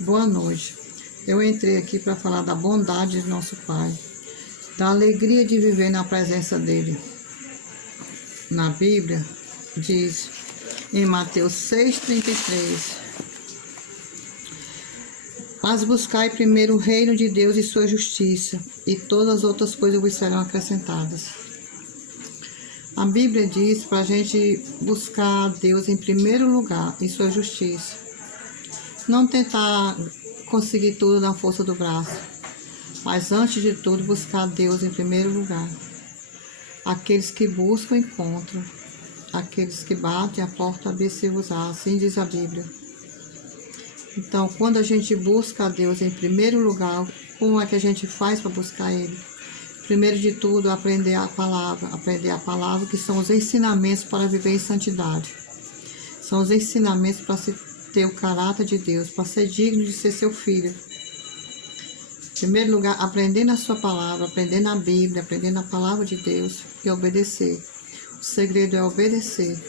Boa noite. Eu entrei aqui para falar da bondade de nosso Pai, da alegria de viver na presença dele. Na Bíblia, diz em Mateus 6,33: Mas buscai primeiro o reino de Deus e sua justiça, e todas as outras coisas vos serão acrescentadas. A Bíblia diz para a gente buscar a Deus em primeiro lugar e sua justiça. Não tentar conseguir tudo na força do braço, mas antes de tudo buscar a Deus em primeiro lugar. Aqueles que buscam, encontram. Aqueles que batem, a porta abre-se-vos-á. Assim diz a Bíblia. Então, quando a gente busca a Deus em primeiro lugar, como é que a gente faz para buscar Ele? Primeiro de tudo, aprender a palavra que são os ensinamentos para viver em santidade. São os ensinamentos para se ter o caráter de Deus, para ser digno de ser seu filho. Em primeiro lugar, aprender na sua palavra, aprender na Bíblia, aprender na palavra de Deus e obedecer. O segredo é obedecer.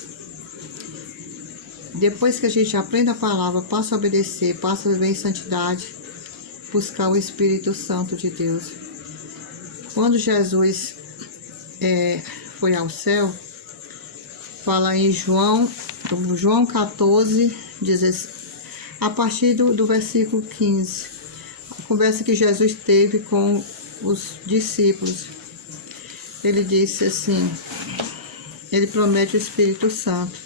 Depois que a gente aprende a palavra, passa a obedecer, passa a viver em santidade, buscar o Espírito Santo de Deus. Quando Jesus foi ao céu, fala em João 14, 16, a partir do versículo 15. A conversa que Jesus teve com os discípulos. Ele disse assim, ele promete o Espírito Santo.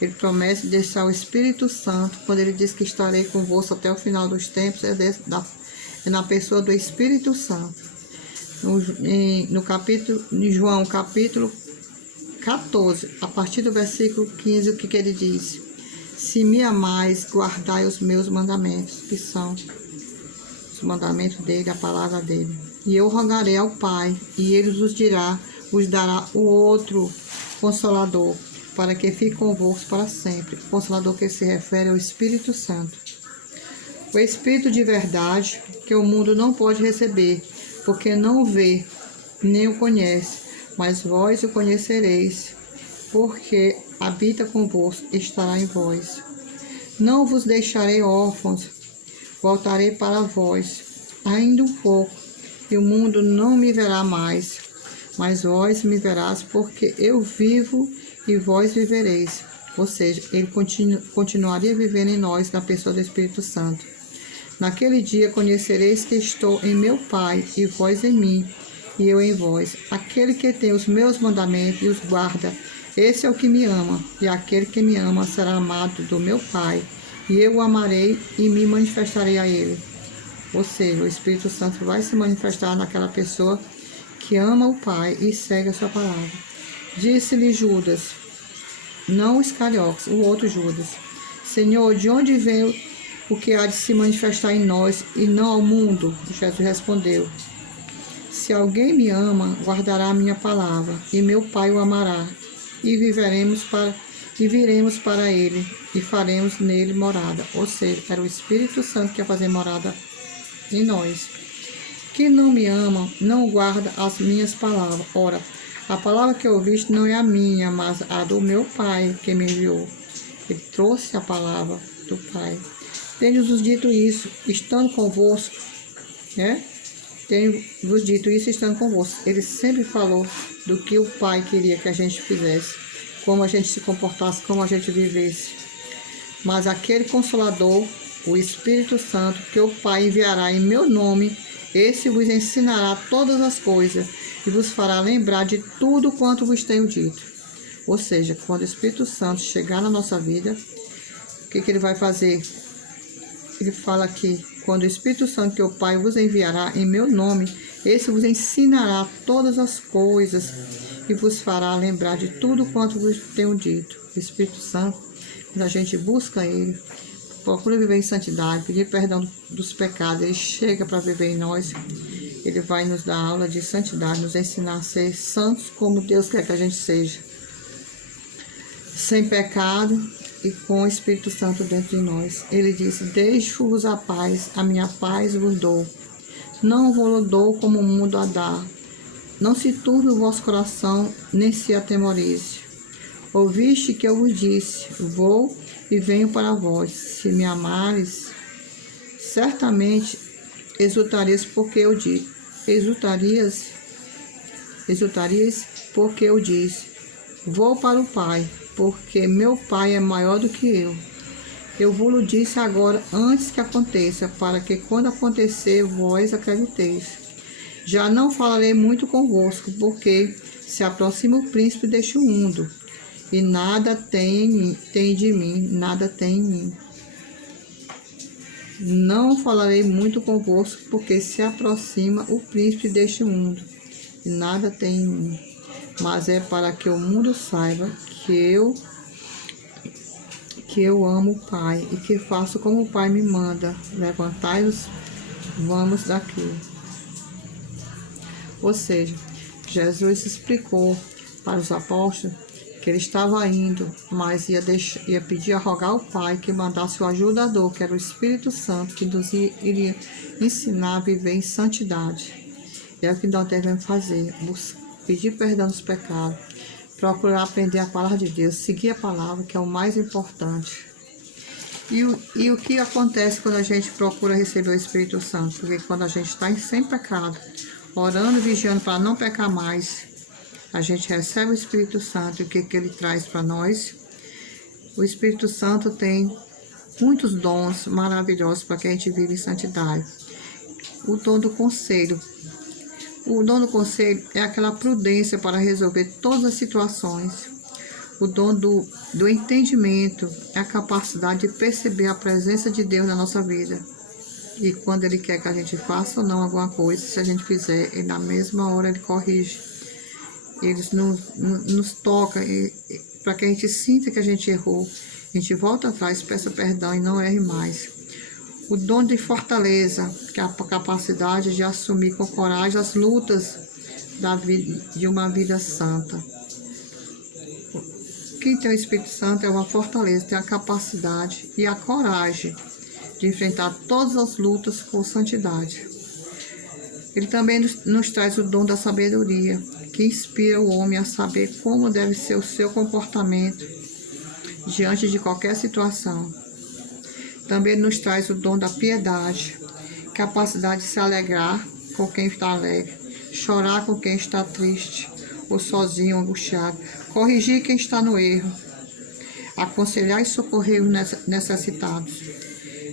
Ele promete deixar o Espírito Santo, quando ele diz que estarei convosco até o final dos tempos, é na pessoa do Espírito Santo. Em João capítulo 14, a partir do versículo 15, o que ele diz? Se me amais, guardai os meus mandamentos, que são os mandamentos dele, a palavra dele. E eu rogarei ao Pai, e ele vos dará o outro Consolador, para que fique convosco para sempre. O Consolador que se refere ao Espírito Santo. O Espírito de verdade, que o mundo não pode receber, porque não o vê, nem o conhece, mas vós o conhecereis, porque habita convosco e estará em vós. Não vos deixarei órfãos, voltarei para vós, ainda um pouco, e o mundo não me verá mais, mas vós me verás, porque eu vivo e vós vivereis. Ou seja, ele continuaria vivendo em nós, na pessoa do Espírito Santo. Naquele dia conhecereis que estou em meu Pai, e vós em mim, e eu em vós. Aquele que tem os meus mandamentos e os guarda, esse é o que me ama, e aquele que me ama será amado do meu Pai, e eu o amarei e me manifestarei a ele. Ou seja, o Espírito Santo vai se manifestar naquela pessoa que ama o Pai e segue a sua palavra. Disse-lhe Judas, não o Iscariotes, o outro Judas: Senhor, de onde vem o que há de se manifestar em nós e não ao mundo? Jesus respondeu: Se alguém me ama, guardará a minha palavra, e meu Pai o amará, e viremos para ele, e faremos nele morada. Ou seja, era o Espírito Santo que ia fazer morada em nós. Quem não me ama, não guarda as minhas palavras. Ora, a palavra que ouviste não é a minha, mas a do meu Pai que me enviou. Ele trouxe a palavra do Pai. Tenho-vos dito isso, estando convosco, Tenho-vos dito isso, estando convosco. Ele sempre falou do que o Pai queria que a gente fizesse, como a gente se comportasse, como a gente vivesse. Mas aquele Consolador, o Espírito Santo, que o Pai enviará em meu nome, esse vos ensinará todas as coisas e vos fará lembrar de tudo quanto vos tenho dito. Ou seja, quando o Espírito Santo chegar na nossa vida, o que ele vai fazer? Ele fala aqui, quando o Espírito Santo que o Pai vos enviará em meu nome, esse vos ensinará todas as coisas e vos fará lembrar de tudo quanto vos tenho dito. O Espírito Santo, quando a gente busca ele, procura viver em santidade, pedir perdão dos pecados, ele chega para viver em nós. Ele vai nos dar aula de santidade, nos ensinar a ser santos como Deus quer que a gente seja. Sem pecado e com o Espírito Santo dentro de nós. Ele disse: Deixo-vos a paz, a minha paz vos dou. Não vos dou como o mundo a dá. Não se turbe o vosso coração, nem se atemorize. Ouviste que eu vos disse: Vou e venho para vós. Se me amares, Certamente exultarias porque eu disse, vou para o Pai, porque meu Pai é maior do que eu. Eu vos disse agora antes que aconteça, para que quando acontecer vós acrediteis. Já não falarei muito convosco, porque se aproxima o príncipe deste mundo, e nada tem de mim, nada tem em mim. Não falarei muito convosco, porque se aproxima o príncipe deste mundo, e nada tem em mim. Mas é para que o mundo saiba que eu amo o Pai, e que faço como o Pai me manda. Levantai-vos, vamos daqui. Ou seja, Jesus explicou para os apóstolos que ele estava indo, mas ia pedir a rogar ao Pai que mandasse o ajudador, que era o Espírito Santo, que nos iria ensinar a viver em santidade. É o que nós devemos fazer, pedir perdão dos pecados, procurar aprender a palavra de Deus, seguir a palavra, que é o mais importante. E o que acontece quando a gente procura receber o Espírito Santo? Porque quando a gente está sem pecado, orando e vigiando para não pecar mais, a gente recebe o Espírito Santo. E o que ele traz para nós? O Espírito Santo tem muitos dons maravilhosos para que a gente viva em santidade. O dom do conselho. O dom do conselho é aquela prudência para resolver todas as situações. O dom do entendimento é a capacidade de perceber a presença de Deus na nossa vida. E quando Ele quer que a gente faça ou não alguma coisa, se a gente fizer, Ele na mesma hora Ele corrige. Ele nos toca para que a gente sinta que a gente errou. A gente volta atrás, peça perdão e não erre mais. O dom de fortaleza, que é a capacidade de assumir com coragem as lutas de uma vida santa. Quem tem o Espírito Santo é uma fortaleza, tem a capacidade e a coragem de enfrentar todas as lutas com santidade. Ele também nos traz o dom da sabedoria, que inspira o homem a saber como deve ser o seu comportamento diante de qualquer situação. Também nos traz o dom da piedade, capacidade de se alegrar com quem está alegre, chorar com quem está triste ou sozinho, angustiado, corrigir quem está no erro, aconselhar e socorrer os necessitados.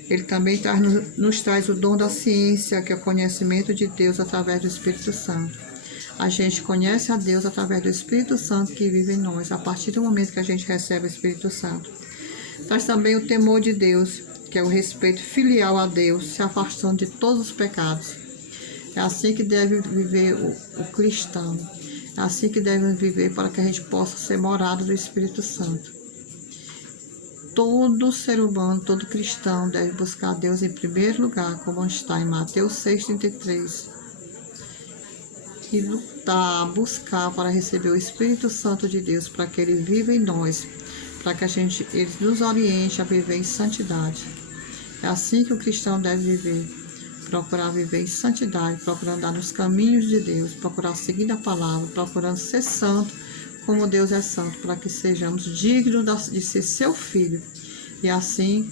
Ele também nos traz o dom da ciência, que é o conhecimento de Deus através do Espírito Santo. A gente conhece a Deus através do Espírito Santo que vive em nós, a partir do momento que a gente recebe o Espírito Santo. Traz também o temor de Deus, que é o respeito filial a Deus, se afastando de todos os pecados. É assim que deve viver o cristão. É assim que deve viver para que a gente possa ser morado do Espírito Santo. Todo ser humano, todo cristão deve buscar Deus em primeiro lugar, como está em Mateus 6,33. E lutar, buscar para receber o Espírito Santo de Deus, para que Ele viva em nós, para que Ele nos oriente a viver em santidade. É assim que o cristão deve viver, procurar viver em santidade, procurando andar nos caminhos de Deus, procurar seguir a palavra, procurando ser santo, como Deus é santo, para que sejamos dignos de ser seu filho, e assim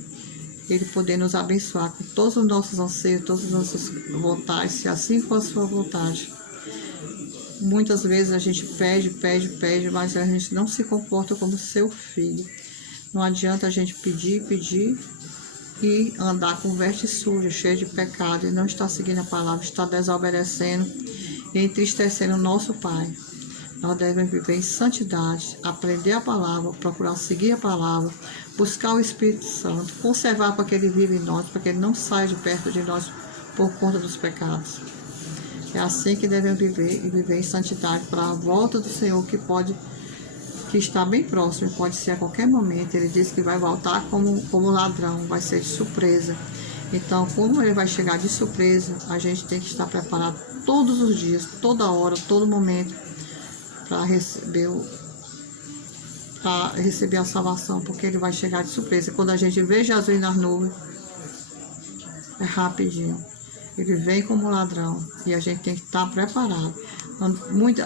Ele poder nos abençoar com todos os nossos anseios, todas as nossas vontades, se assim for a sua vontade. Muitas vezes a gente pede, mas a gente não se comporta como seu filho. Não adianta a gente pedir e andar com veste suja, cheio de pecado, e não estar seguindo a palavra, estar desobedecendo e entristecendo o nosso Pai. Nós devemos viver em santidade, aprender a palavra, procurar seguir a palavra, buscar o Espírito Santo, conservar para que Ele viva em nós, para que Ele não saia de perto de nós por conta dos pecados. É assim que devemos viver, e viver em santidade para a volta do Senhor, que está bem próximo, pode ser a qualquer momento. Ele disse que vai voltar como ladrão, vai ser de surpresa. Então, como Ele vai chegar de surpresa, a gente tem que estar preparado todos os dias, toda hora, todo momento, para receber a salvação, porque Ele vai chegar de surpresa. Quando a gente vê Jesus nas nuvens, é rapidinho. Ele vem como ladrão e a gente tem que estar preparado.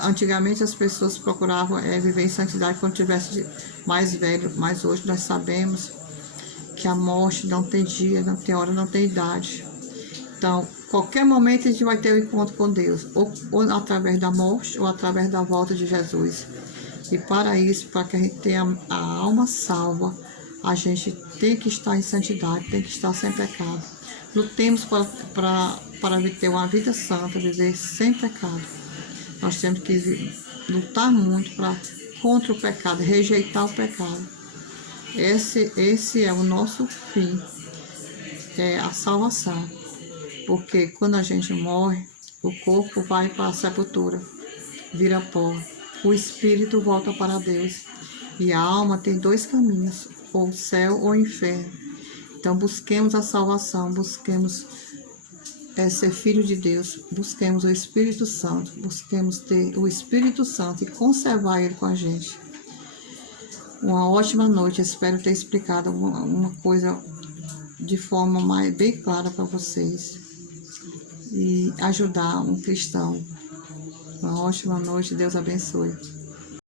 Antigamente as pessoas procuravam viver em santidade quando tivesse mais velho, mas hoje nós sabemos que a morte não tem dia, não tem hora, não tem idade. Então, qualquer momento a gente vai ter um encontro com Deus, ou através da morte, ou através da volta de Jesus. E para isso, para que a gente tenha a alma salva, a gente tem que estar em santidade, tem que estar sem pecado. Lutemos para ter uma vida santa, viver sem pecado. Nós temos que lutar muito contra o pecado, rejeitar o pecado. Esse é o nosso fim, é a salvação. Porque quando a gente morre, o corpo vai para a sepultura, vira pó. O espírito volta para Deus. E a alma tem dois caminhos, ou o céu ou o inferno. Então busquemos a salvação, busquemos ser filho de Deus, busquemos o Espírito Santo, busquemos ter o Espírito Santo e conservar ele com a gente. Uma ótima noite, espero ter explicado uma coisa de forma bem clara para vocês e ajudar um cristão. Uma ótima noite, Deus abençoe.